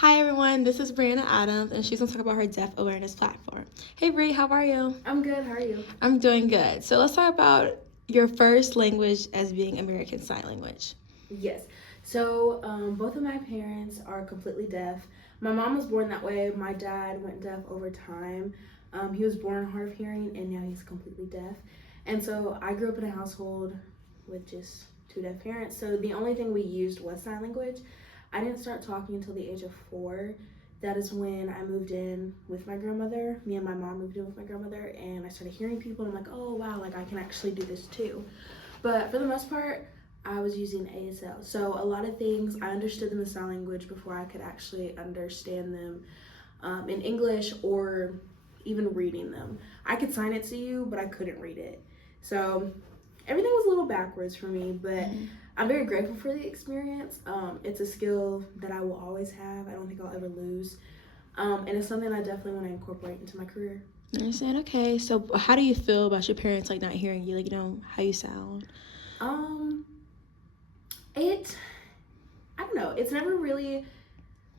Hi everyone, this is Brianna Adams, and she's gonna talk about her deaf awareness platform. Hey Bri, how are you? I'm good. How are you? I'm doing good. So let's talk about your first language as being American Sign Language. Yes. So both of my parents are completely deaf. My mom was born that way. My dad went deaf over time. He was born hard of hearing, and now he's completely deaf. And so I grew up in a household with just two deaf parents. So the only thing we used was sign language. I didn't start talking until the age of 4. That is when I moved in with my grandmother. Me and my mom moved in with my grandmother, and I started hearing people, and I'm like, oh wow, like I can actually do this too. But for the most part, I was using ASL. So a lot of things, I understood them in sign language before I could actually understand them in English or even reading them. I could sign it to you, but I couldn't read it. So everything was a little backwards for me, but I'm very grateful for the experience. It's a skill that I will always have. I don't think I'll ever lose. And it's something I definitely want to incorporate into my career. I understand. Okay, so how do you feel about your parents like not hearing you, like how you sound? I don't know. It's never really,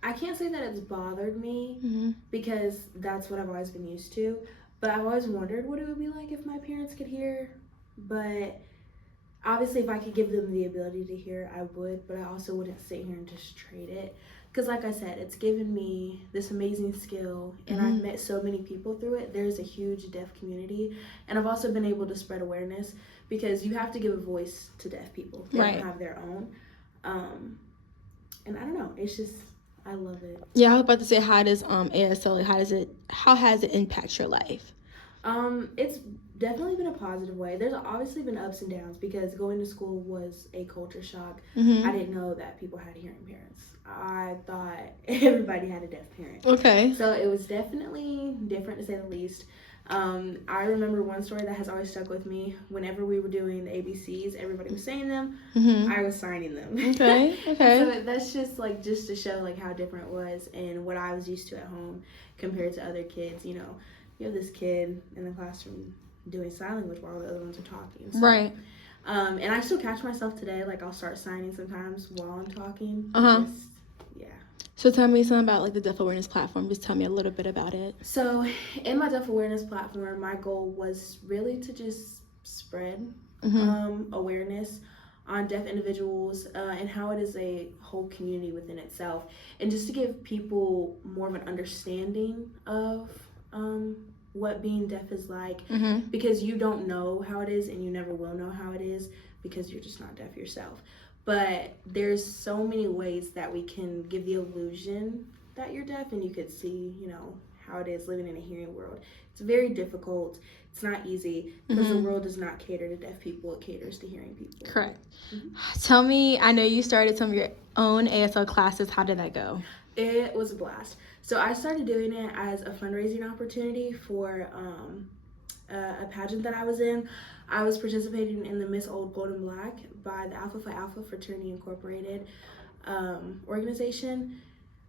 I can't say that it's bothered me because that's what I've always been used to. But I've always wondered what it would be like if my parents could hear. But obviously, if I could give them the ability to hear, I would. But I also wouldn't sit here and just trade it. Because, like I said, it's given me this amazing skill, and I've met so many people through it. There's a huge deaf community, and I've also been able to spread awareness because you have to give a voice to deaf people. They don't have their own. And I don't know. It's just, I love it. Yeah, I was about to say, how does ASL, how has it impacted your life? It's definitely been a positive way. There's obviously been ups and downs because going to school was a culture shock. I didn't know that people had hearing parents. I thought everybody had a deaf parent. Okay. So it was definitely different to say the least. I remember one story that has always stuck with me. Whenever we were doing the ABCs, everybody was saying them. I was signing them. Okay. So that's just to show like how different it was and what I was used to at home compared to other kids. You have this kid in the classroom doing sign language while the other ones are talking. So, right. And I still catch myself today. Like I'll start signing sometimes while I'm talking. Yeah. So tell me something about the Deaf Awareness platform. Just tell me a little bit about it. So in my Deaf Awareness platform, my goal was really to just spread awareness on deaf individuals and how it is a whole community within itself, and just to give people more of an understanding of what being deaf is like, because you don't know how it is and you never will know how it is because you're just not deaf yourself. But there's so many ways that we can give the illusion that you're deaf, and you could see, how it is living in a hearing world. It's very difficult. It's not easy because the world does not cater to deaf people. It caters to hearing people. Correct. Tell me, I know you started some of your own ASL classes. How did that go? It was a blast. So I started doing it as a fundraising opportunity for a pageant that I was in. I was participating in the Miss Old Gold and Black by the Alpha Phi Alpha Fraternity Incorporated organization.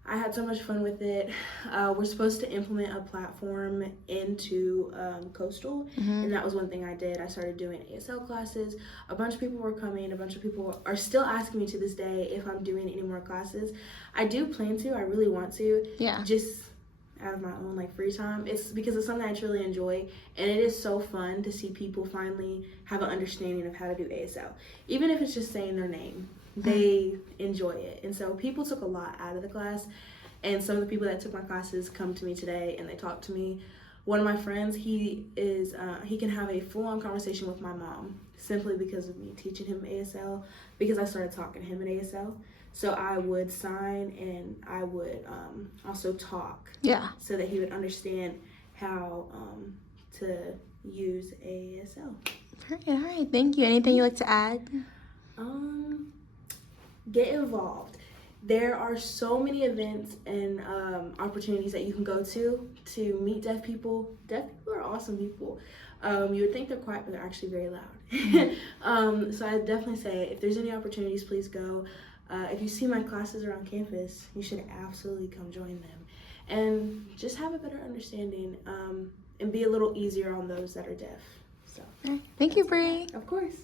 I had so much fun with it. We're supposed to implement a platform into Coastal, and that was one thing I did. I started doing ASL classes. A bunch of people were coming. A bunch of people are still asking me to this day if I'm doing any more classes. I do plan to. I really want to. Yeah. Just out of my own free time. It's because it's something I truly enjoy, and it is so fun to see people finally have an understanding of how to do ASL. Even if it's just saying their name, they enjoy it. And so people took a lot out of the class, and some of the people that took my classes come to me today and they talk to me. One of my friends, he can have a full-on conversation with my mom simply because of me teaching him ASL, because I started talking to him in ASL. So I would sign and I would also talk. Yeah. So that he would understand how to use ASL. All right. Thank you. Anything you'd like to add? Get involved. There are so many events and opportunities that you can go to meet deaf people. Deaf people are awesome people. You would think they're quiet, but they're actually very loud. So I definitely say if there's any opportunities, please go. If you see my classes around campus, you should absolutely come join them. And just have a better understanding and be a little easier on those that are deaf. So, Thank you, Bree. Of course.